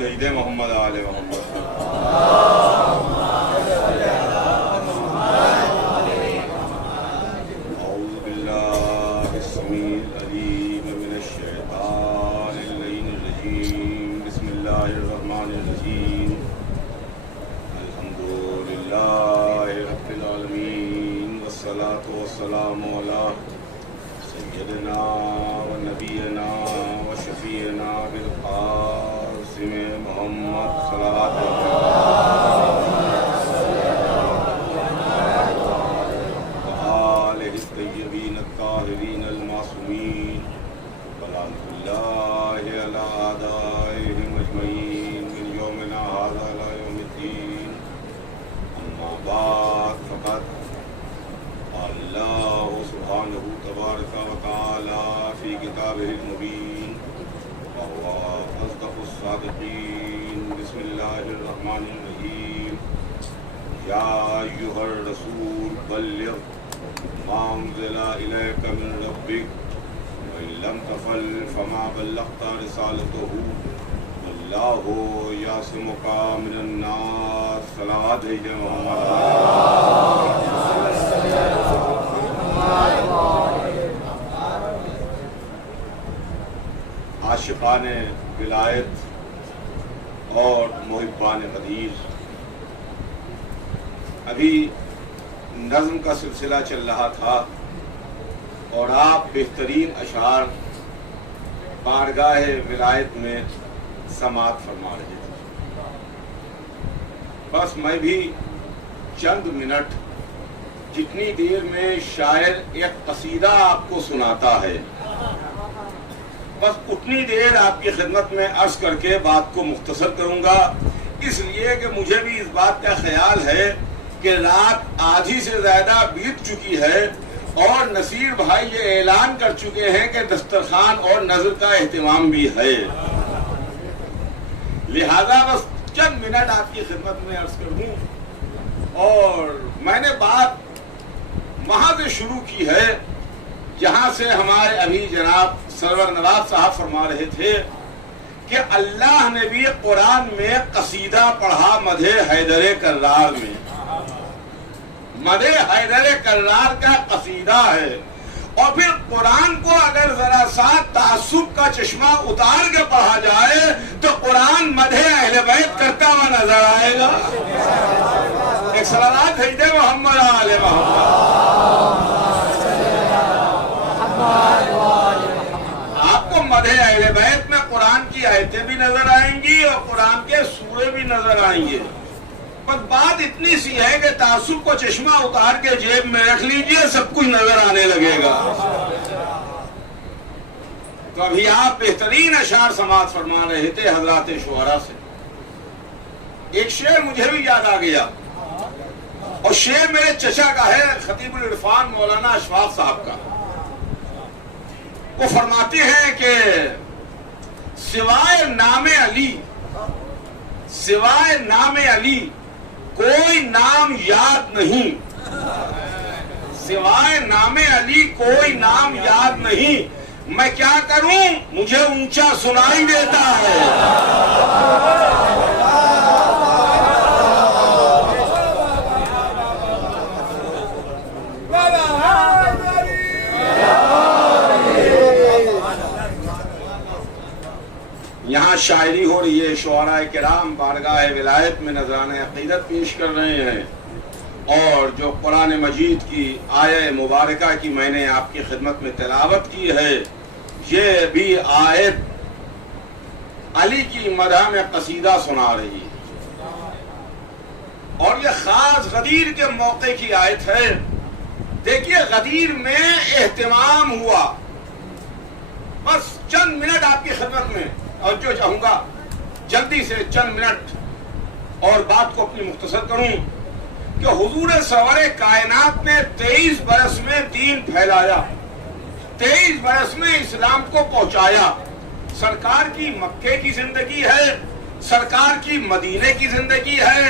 جید محمد آل محمد. اعوذ باللہ السمیع العلیم من الشیطان اللعین الرجیم. بسم اللہ الرحمن الرحیم. الحمد للہ رب العالمین والصلاة والسلام علی سیدنا و نبینا و شفیعنا بالقاسم محمد صلوات وآلہ الطیبین الطاہرین المعصومین ولعنۃ اللہ علی اعدائہم اجمعین من یومنا ھذا الی یوم الدین. اما بعد فقد اللہ سبحانہ تبارک و تعالی فی کتابہ المبین وهو اصدق الصادقین. بسم اللہ الرحمن الرحیم. یا ایھا الرسول بلغ ما انزل الیک من ربک وان لم تفعل فما بلغت رسالتہ واللہ یعصمک من الناس. صلوات محمد. عاشقان ولایت اور محبان غدیر، ابھی نظم کا سلسلہ چل رہا تھا اور آپ بہترین اشعار بارگاہ ولایت میں سماعت فرما رہے تھے. بس میں بھی چند منٹ، جتنی دیر میں شاعر ایک قصیدہ آپ کو سناتا ہے، بس اتنی دیر آپ کی خدمت میں عرض کر کے بات کو مختصر کروں گا، اس لیے کہ مجھے بھی اس بات کا خیال ہے کہ رات آدھی سے زیادہ بیت چکی ہے اور نصیر بھائی یہ اعلان کر چکے ہیں کہ دسترخوان اور نظر کا اہتمام بھی ہے. لہذا بس چند منٹ آپ کی خدمت میں عرض کر دوں. اور میں نے بات وہاں سے شروع کی ہے جہاں سے ہمارے ابھی جناب سرور نواز صاحب فرما رہے تھے کہ اللہ نے بھی قرآن میں قصیدہ پڑھا مدح حیدر کرار میں. مدح حیدر کرار کا قصیدہ ہے، اور پھر قرآن کو اگر ذرا سا تعصب کا چشمہ اتار کے پڑھا جائے تو قرآن مدح اہل بیت کرتا ہوا نظر آئے گا. ایک صلوات بھیج دے محمد آل محمد. آپ کو مدح اہل بیت میں قرآن کی آیتیں بھی نظر آئیں گی اور قرآن کے سورے بھی نظر آئیں گے. بس بات اتنی سی ہے کہ تعصب کو چشمہ اتار کے جیب میں رکھ لیجئے، سب کچھ نظر آنے لگے گا. تو ابھی آپ بہترین اشعار سماعت فرما رہے تھے حضرات شعراء سے. ایک شعر مجھے بھی یاد آ گیا، اور شعر میرے چچا کا ہے، خطیب العرفان مولانا اشفاق صاحب کا. وہ فرماتے ہیں کہ سوائے نام علی کوئی نام یاد نہیں. سوائے نام علی کوئی نام یاد نہیں. میں کیا کروں، مجھے اونچا سنائی دیتا ہے. یہاں شاعری ہو رہی ہے، شعراء کرام بارگاہ ولایت میں نذرانہ عقیدت پیش کر رہے ہیں، اور جو قرآن مجید کی آیہ مبارکہ کی میں نے آپ کی خدمت میں تلاوت کی ہے، یہ بھی آیت علی کی مدح میں قصیدہ سنا رہی ہے. اور یہ خاص غدیر کے موقع کی آیت ہے. دیکھیے غدیر میں اہتمام ہوا. بس چند منٹ آپ کی خدمت میں، اور جو چاہوں گا جلدی سے چند منٹ اور بات کو اپنی مختصر کروں کہ حضور سرور کائنات نے 23 برس میں دین پھیلایا، 23 برس میں اسلام کو پہنچایا. سرکار کی مکے کی زندگی ہے، سرکار کی مدینے کی زندگی ہے،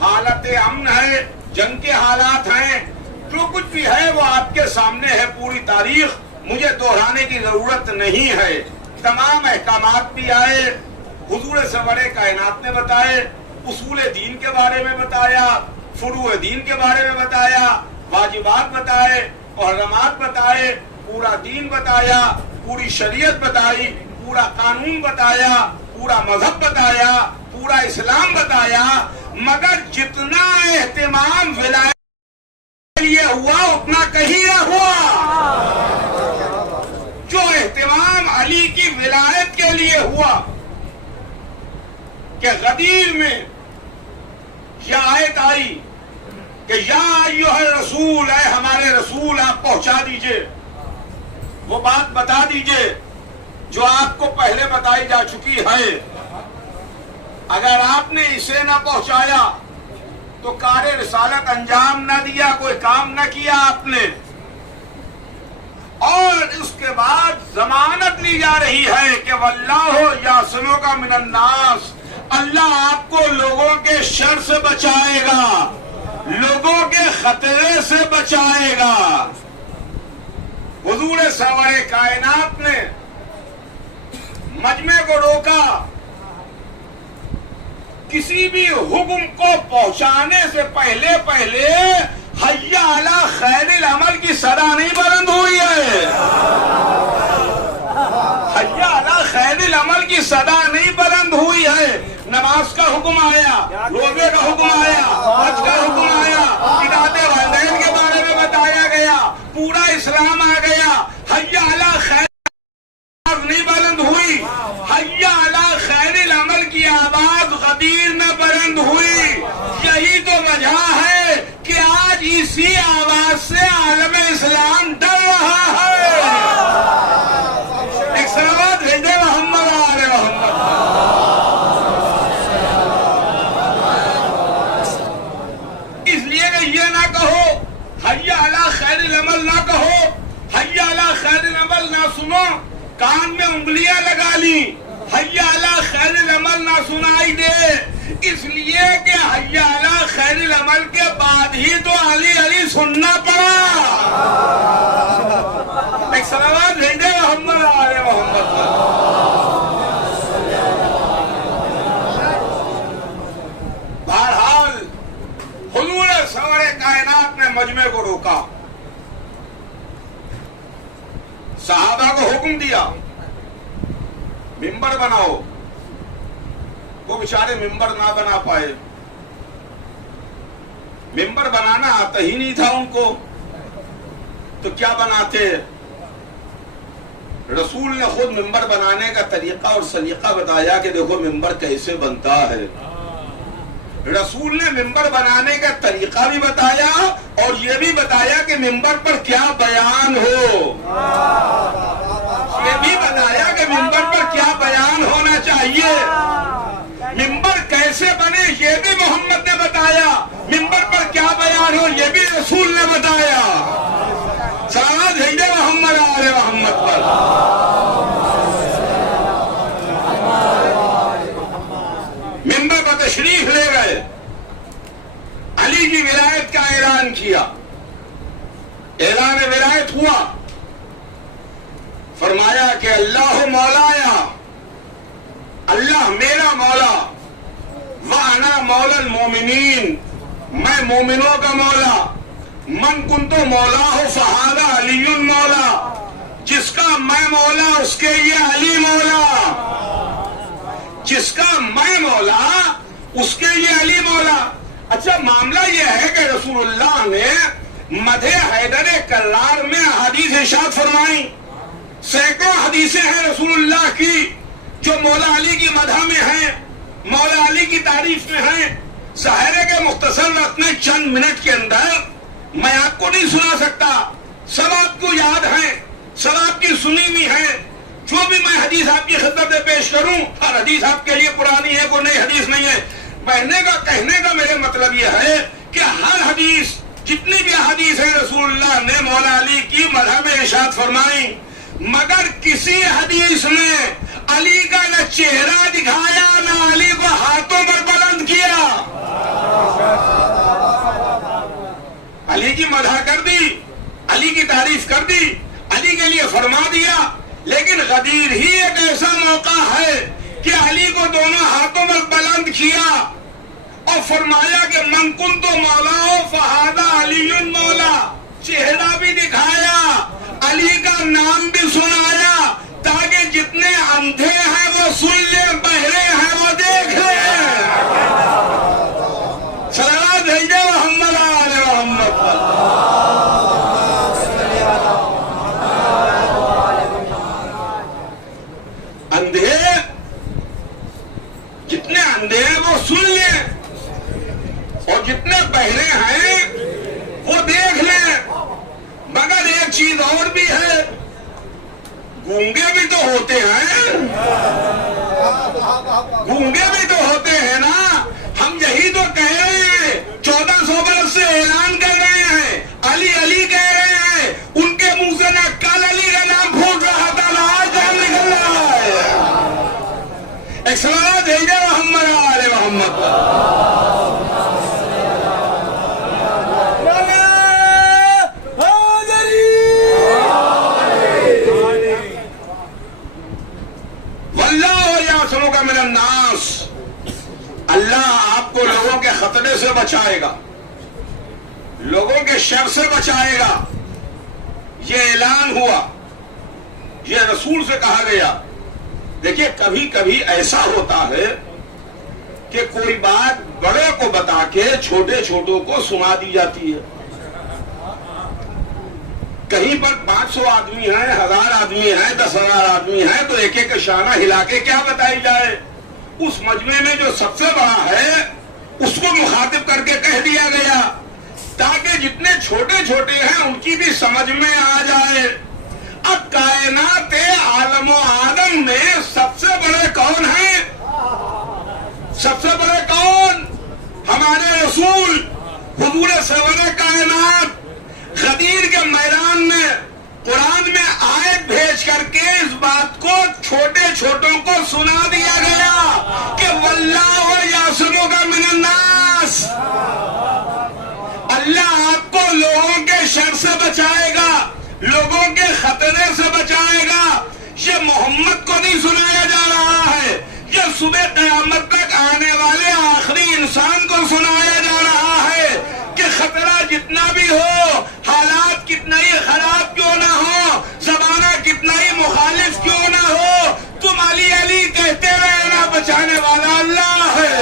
حالت امن ہے، جنگ کے حالات ہیں، جو کچھ بھی ہے وہ آپ کے سامنے ہے. پوری تاریخ مجھے دہرانے کی ضرورت نہیں ہے. تمام احکامات بھی آئے، حضور سرور کائنات نے بتائے، اصول دین کے بارے میں بتایا، فروع دین کے بارے میں بتایا، واجبات بتائے، محرمات بتائے، پورا دین بتایا، پوری شریعت بتائی، پورا قانون بتایا، پورا مذہب بتایا، پورا اسلام بتایا، مگر جتنا اہتمام ولایت کے لیے ہوا اتنا کہیں نہ ہوا۔ جو اہتمام علی کی ولایت کے لیے ہوا کہ غدیر میں یہ آیت آئی کہ یا ایھا الرسول، اے ہمارے رسول آپ پہنچا دیجئے، وہ بات بتا دیجئے جو آپ کو پہلے بتائی جا چکی ہے۔ اگر آپ نے اسے نہ پہنچایا تو کار رسالت انجام نہ دیا، کوئی کام نہ کیا آپ نے۔ اور اس کے بعد ضمانت لی جا رہی ہے کہ واللہ یعصمک من الناس، اللہ آپ کو لوگوں کے شر سے بچائے گا، لوگوں کے خطرے سے بچائے گا۔ حضور سرور کائنات نے مجمع کو روکا، کسی بھی حکم کو پہنچانے سے پہلے حی علی خیر العمل کی صدا نہیں بلند ہوئی ہے، حی علی خیر العمل کی صدا نہیں بلند ہوئی ہے۔ نماز کا حکم آیا، روزے کا حکم آیا، حج کا حکم آیا، اطاعت والدین کے بارے میں بتایا گیا، پورا اسلام آ گیا، حی علی خیر نہیں بلند ہوئی، حی علی خیر العمل کی آواز غدیر میں بلند ہوئی۔ یہی تو وجہ ہے کہ آج اسی آواز سے عالم اسلام ڈر رہا ہے۔ ایک صلوات بھیجے محمد آل محمد۔ اس لیے کہ یہ نہ کہو حی علی خیر العمل، نہ کہو حی علی خیر العمل، نہ سنو کان میں انگلیاں لگا لی، حی علی خیر العمل نہ سنائی دے، اس لیے کہ حی علی خیر العمل کے بعد ہی تو علی علی سننا پڑا۔ ایک صلوات بھیجے محمد آل محمد پر۔ بہرحال حضور سرور کائنات نے مجمع کو روکا، صحابہ کو حکم دیا ممبر بناؤ، وہ بیچارے ممبر نہ بنا پائے، ممبر بنانا آتا ہی نہیں تھا ان کو، تو کیا بناتے؟ رسول نے خود ممبر بنانے کا طریقہ اور سلیقہ بتایا کہ دیکھو ممبر کیسے بنتا ہے۔ رسول نے ممبر بنانے کا طریقہ بھی بتایا اور یہ بھی بتایا کہ ممبر پر کیا بیان ہو، یہ بھی بتایا کہ ممبر پر کیا بیان ہونا چاہیے، ممبر کیسے بنے یہ بھی محمد نے بتایا، ممبر پر کیا بیان ہو یہ بھی رسول نے بتایا۔ صلوات بھیجے محمد آل محمد پر۔ ممبر پر تشریف لے گئے، علی کی ولایت کا اعلان کیا، اعلان ولایت ہوا، فرمایا کہ اللہ مولایا، اللہ میرا مولا، وَأَنَا مَوْلَى الْمُؤْمِنِينَ، میں مومنوں کا مولا، من کنتو مولا فہذا علی مولا، جس کا میں مولا اس کے یہ علی مولا، جس کا میں مولا اس کے یہ علی مولا۔ اچھا معاملہ یہ ہے کہ رسول اللہ نے مدح حیدر کرار میں حدیث ارشاد فرمائی، سینکڑوں حدیثیں ہیں رسول اللہ کی جو مولا علی کی مدح میں ہیں، مولا علی کی تعریف میں ہیں۔ ظاہر ہے کہ مختصر وقت میں چند منٹ کے اندر میں آپ کو نہیں سنا سکتا، سب آپ کو یاد ہیں، سب آپ کی سنی ہوئی ہیں۔ جو بھی میں حدیث آپ کی خدمت میں پیش کروں، ہر حدیث آپ کے لیے پرانی ہے، کوئی نئی حدیث نہیں ہے۔ کہنے کا میرے مطلب یہ ہے کہ ہر حدیث، جتنی بھی حدیث ہے رسول اللہ نے مولا علی کی مدح میں ارشاد فرمائی، مگر کسی حدیث نے علی کا نہ چہرہ دکھایا نہ علی کو ہاتھوں پر بلند کیا۔ علی کی مدح کر دی، علی کی تعریف کر دی، علی کے لیے فرما دیا، لیکن غدیر ہی ایک ایسا موقع ہے کہ علی کو دونوں ہاتھوں میں بلند کیا اور فرمایا کہ من کنت مولا فہذا علی مولا. چہرہ بھی دکھایا, علی کا نام بھی سنایا, تاکہ جتنے اندھے ہیں وہ سن لیں, بہرے ہیں وہ دیکھ لیں. صلوات بھیجے محمد آل محمد. اندھے, جتنے اندھے ہیں وہ سن لیں, اور جتنے بہرے ہیں وہ دیکھ لیں. مگر ایک چیز اور بھی ہے, گونگے بھی تو ہوتے ہیں, گونگے بھی تو ہوتے ہیں نا. ہم یہی تو کہہ رہے ہیں, 1400 برس سے اعلان کر رہے ہیں, علی علی کہہ رہے ہیں. ان کے منہ سے نہ کل علی کا نام پھوٹ رہا تھا, نہ آج نام نکل رہا ہے. ایک صلوات بھیجے محمد آل محمد. من الناس, اللہ آپ کو لوگوں کے خطرے سے بچائے گا, لوگوں کے شر سے بچائے گا. یہ اعلان ہوا, یہ رسول سے کہا گیا. دیکھیے کبھی کبھی ایسا ہوتا ہے کہ کوئی بات بڑے کو بتا کے چھوٹے چھوٹوں کو سنا دی جاتی ہے. کہیں پر 500 آدمی ہیں, 1000 آدمی ہیں, 10,000 آدمی ہیں, تو ایک ایک شانہ ہلا کے کیا بتائی جائے. اس مجمع میں جو سب سے بڑا ہے اس کو مخاطب کر کے کہہ دیا گیا, تاکہ جتنے چھوٹے چھوٹے ہیں ان کی بھی سمجھ میں آ جائے. اب کائنات عالم و آدم میں سب سے بڑے کون ہیں؟ سب سے بڑے کون؟ ہمارے رسول حضور سرور کائنات. غدیر کے میدان میں قرآن میں آیت بھیج کر کے اس بات کو چھوٹے چھوٹوں کو سنا دیا گیا کہ واللہ یعصمک من الناس. اللہ آپ کو لوگوں کے شر سے بچائے گا, لوگوں کے خطرے سے بچائے گا. یہ محمد کو نہیں سنایا جا رہا ہے, یہ صبح قیامت تک آنے والے آخری انسان کو سنایا جا رہا ہے کہ خطرہ جتنا بھی ہو, حالات کتنا ہی خراب کیوں نہ ہو, زمانہ کتنا ہی مخالف کیوں نہ ہو, تم علی علی کہتے رہنا, بچانے والا اللہ ہے.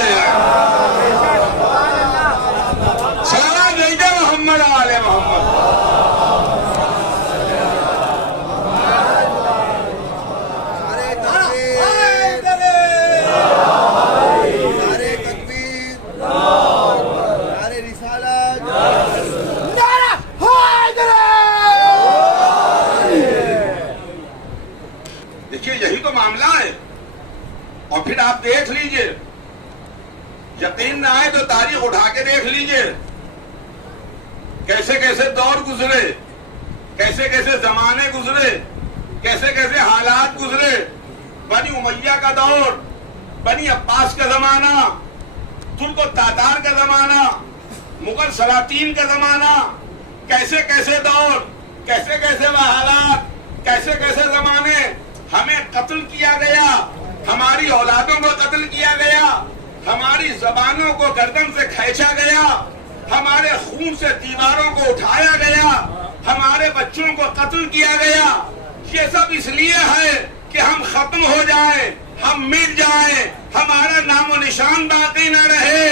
صلوات بھیجے محمد آل محمد. یہی تو معاملہ ہے. اور پھر آپ دیکھ لیجئے, یقین نہ آئے تو تاریخ اٹھا کے دیکھ لیجئے, کیسے کیسے دور گزرے, کیسے کیسے زمانے گزرے, کیسے کیسے حالات گزرے. بنی امیہ کا دور, بنی عباس کا زمانہ, ترک و تاتار کا زمانہ, مغل سلاطین کا زمانہ, کیسے کیسے دور, کیسے کیسے حالات, کیسے کیسے زمانے. ہمیں قتل کیا گیا, ہماری اولادوں کو قتل کیا گیا, ہماری زبانوں کو گردن سے کھینچا گیا, ہمارے خون سے دیواروں کو اٹھایا گیا, ہمارے بچوں کو قتل کیا گیا. یہ سب اس لیے ہے کہ ہم ختم ہو جائیں, ہم مٹ جائیں, ہمارا نام و نشان باقی نہ رہے.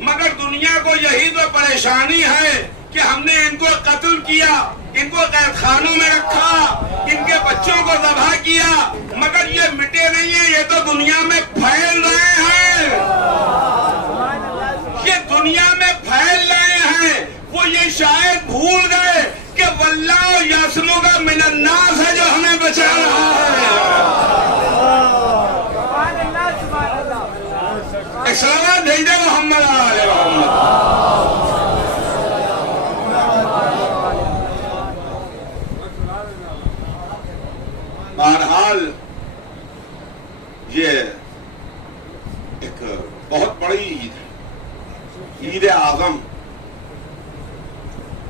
مگر دنیا کو یہی تو پریشانی ہے کہ ہم نے ان کو قتل کیا, ان کو قید خانوں میں رکھا, ان کے بچوں کو ذبح کیا, مگر یہ مٹے نہیں ہیں, یہ تو دنیا میں پھیل رہے ہیں, یہ دنیا میں پھیل رہے ہیں. وہ یہ شاید بھول گئے کہ واللہ یعصمک من الناس ہے جو ہمیں بچا رہا ہے. ایک صلوات بھیجے محمد آل محمد. بہرحال یہ ایک بہت بڑی عید ہے, عید اعظم,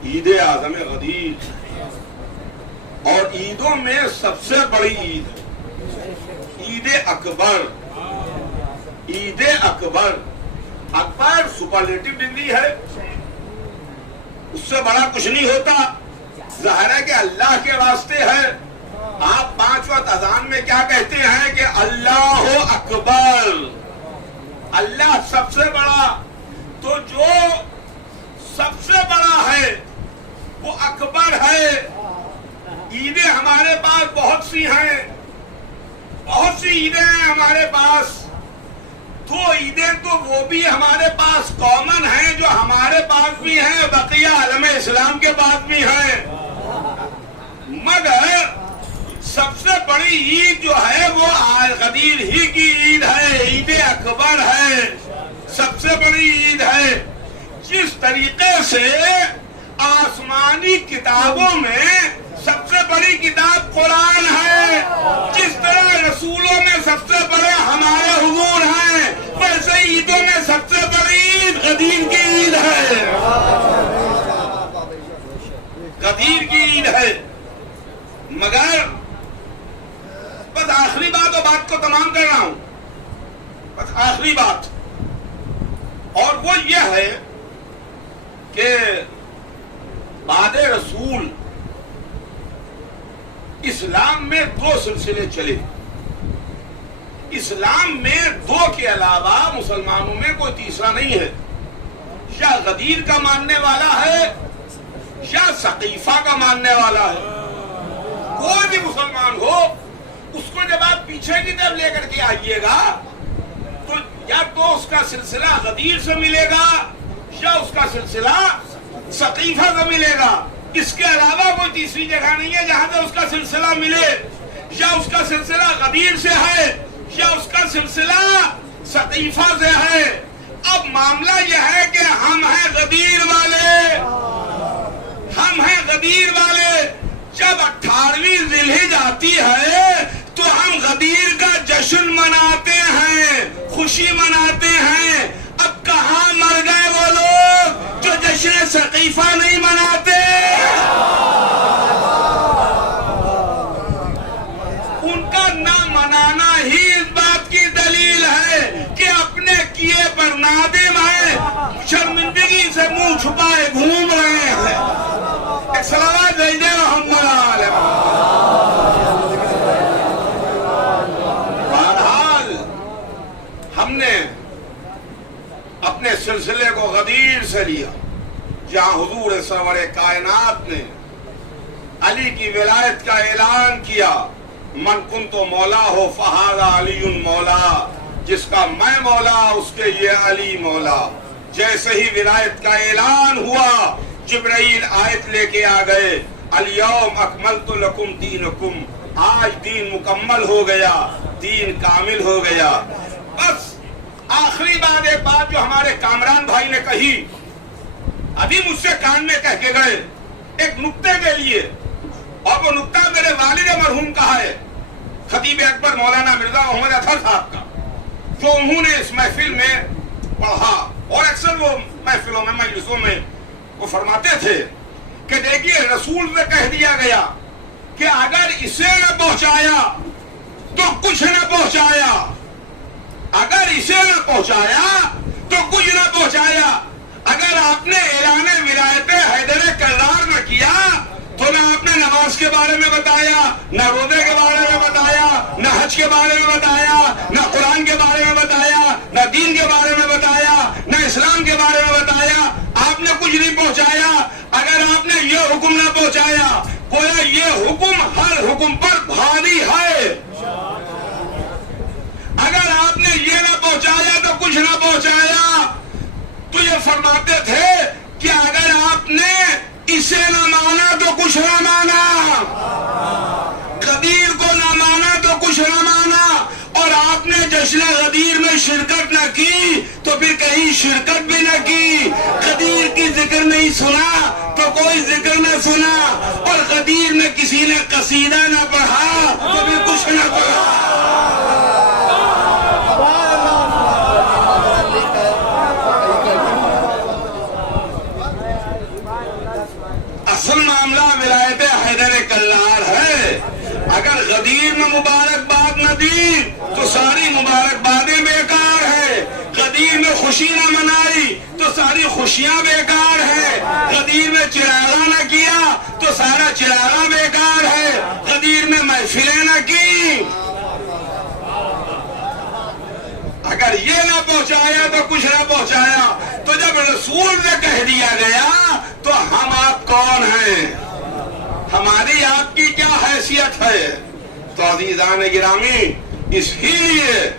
عید اعظم غدیر. اور عیدوں میں سب سے بڑی عید عید اکبر, عید اکبر، اکبر سپرلیٹو ڈگری ہے، اس سے بڑا کچھ نہیں ہوتا، ظاہر ہے کہ اللہ کے واسطے ہے۔ آپ 5 وقت اذان میں کیا کہتے ہیں کہ اللہ اکبر، اللہ سب سے بڑا، تو جو سب سے بڑا ہے وہ اکبر ہے۔ عیدیں ہمارے پاس بہت سی ہیں، بہت سی عیدیں ہیں ہمارے پاس، 2 عیدیں تو وہ بھی ہمارے پاس کامن ہیں، جو ہمارے پاس بھی ہیں، بقیہ عالم اسلام کے پاس بھی ہیں، مگر سب سے بڑی عید جو ہے وہ غدیر ہی کی عید ہے، عید اکبر ہے، سب سے بڑی عید ہے۔ جس طریقے سے آسمانی کتابوں میں سب سے بڑی کتاب قرآن ہے، جس طرح رسولوں میں سب سے بڑے ہمارے حضور ہیں، ویسے عیدوں میں سب سے بڑی عید غدیر کی عید ہے، غدیر کی عید ہے۔ مگر بس آخری بات اور بات کو تمام کر رہا ہوں، بس آخری بات، اور وہ یہ ہے کہ بعد رسول اسلام میں 2 سلسلے چلے، اسلام میں 2 کے علاوہ مسلمانوں میں کوئی تیسرا نہیں ہے، یا غدیر کا ماننے والا ہے یا ثقیفہ کا ماننے والا ہے۔ کوئی بھی مسلمان ہو، اس کو جب آپ پیچھے کی طرف لے کر کے آئیے گا تو یا تو اس کا سلسلہ غدیر سے ملے گا یا اس کا سلسلہ ثقیفہ سے ملے گا، اس کے علاوہ کوئی تیسری جگہ نہیں ہے جہاں سے اس کا سلسلہ ملے، یا اس کا سلسلہ غدیر سے ہے یا اس کا سلسلہ ثقیفہ سے ہے۔ اب معاملہ یہ ہے کہ ہم ہیں غدیر والے، ہم ہیں غدیر والے۔ جب 18ویں ذی الحجہ آتی ہے تو ہم غدیر کا جشن مناتے ہیں، خوشی مناتے ہیں۔ اب کہاں مر گئے وہ لوگ جو جشن ثقیفہ نہیں مناتے؟ ان کا نہ منانا ہی اس بات کی دلیل ہے کہ اپنے کیے پر نادم ہیں، شرمندگی سے منہ چھپائے گھوم رہے ہیں۔ ایک صلوات بھیجے محمد علیہ۔ بہرحال ہم نے اپنے سلسلے کو غدیر سے لیا، جہاں حضور سرور کائنات نے علی کی ولایت کا اعلان کیا، من کنت مولا ہو فہذا علی مولا، جس کا میں مولا اس کے یہ علی مولا۔ جیسے ہی ولایت کا اعلان ہوا، جبرائیل آیت لے کے آ گئے، الیوم اکملت لکم دینکم، آج دین مکمل ہو گیا، دین کامل ہو گیا۔ بس آخری بات، ایک بات جو ہمارے کامران بھائی نے کہی، ابھی مجھ سے کان میں کہہ کے گئے ایک نکتے کے لیے، اور وہ نکتہ میرے والد مرحوم کا ہے، خطیب اکبر مولانا مرزا محمد اطہر صاحب کا، جو انہوں نے اس محفل میں پڑھا، اور اکثر وہ محفلوں میں مجلسوں میں وہ فرماتے تھے کہ دیکھیے رسول سے کہہ دیا گیا کہ اگر اسے نہ پہنچایا تو کچھ نہ پہنچایا، اگر اسے نہ پہنچایا تو کچھ نہ پہنچایا۔ اگر آپ نے اعلان ولایت حیدر کرار نہ کیا تو نہ آپ نے نماز کے بارے میں بتایا، نہ روزے کے بارے میں بتایا، نہ حج کے بارے میں بتایا، نہ قرآن کے بارے میں بتایا، نہ دین کے بارے میں بتایا، نہ اسلام کے بارے میں بتایا، آپ نے کچھ نہیں پہنچایا۔ اگر آپ نے یہ حکم نہ پہنچایا، گویا یہ حکم ہر حکم پر بھاری ہے۔ اگر آپ نے یہ نہ پہنچایا تو کچھ نہ پہنچایا۔ تو یہ فرماتے تھے کہ اگر آپ نے اسے نہ مانا تو کچھ نہ مانا، غدیر کو نہ مانا تو کچھ نہ مانا، اور آپ نے جشن غدیر میں شرکت نہ کی تو پھر کہیں شرکت بھی نہ کی۔ غدیر کی ذکر نہیں سنا تو کوئی ذکر نہ سنا، اور غدیر میں کسی نے قصیدہ نہ پڑھا تو بھی کچھ نہ پڑھا۔ اصل معاملہ ولایت حیدر کرار ہے۔ اگر غدیر میں مبارکباد نہ دی تو ساری مبارکبادیں بیکار ہیں۔ غدیر میں خوشی نہ منائی تو ساری خوشیاں بیکار ہیں، غدیر میں چراغا نہ کیا تو سارا چراغا بیکار ہے، غدیر میں محفلیں نہ کی اگر یہ نہ پہنچایا تو کچھ نہ پہنچایا۔ تو جب رسول نے کہہ دیا گیا تو ہم آپ کون ہیں، ہماری آپ کی کیا حیثیت ہے؟ تو عزیزان گرامی، اسی لیے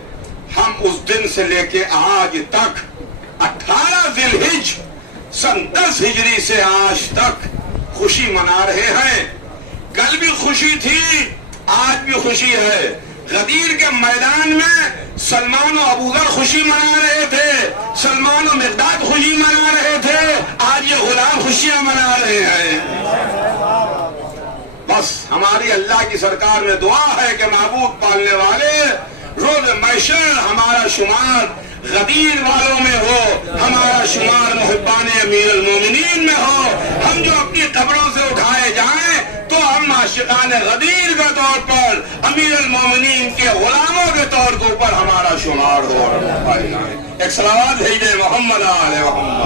ہم اس دن سے لے کے آج تک 18 ذی الحج سن 10 ہجری سے آج تک خوشی منا رہے ہیں۔ کل بھی خوشی تھی، آج بھی خوشی ہے۔ غدیر کے میدان میں سلمان و ابوذر خوشی منا رہے تھے، سلمان و مقداد خوشی منا رہے تھے، آج یہ غلام خوشیاں منا رہے ہیں۔ بس ہماری اللہ کی سرکار میں دعا ہے کہ معبود پالنے والے روز محشر ہمارا شمار غدیر والوں میں ہو، ہمارا شمار محبان امیر المومنین میں ہو، ہم جو اپنی قبروں سے اٹھائے جائیں تو ہم عاشقان غدیر کے طور پر امیر المومنین کے غلاموں کے طور کے اوپر ہمارا شمار ہو۔ ایک صلوات بھیجیں محمد آل محمد۔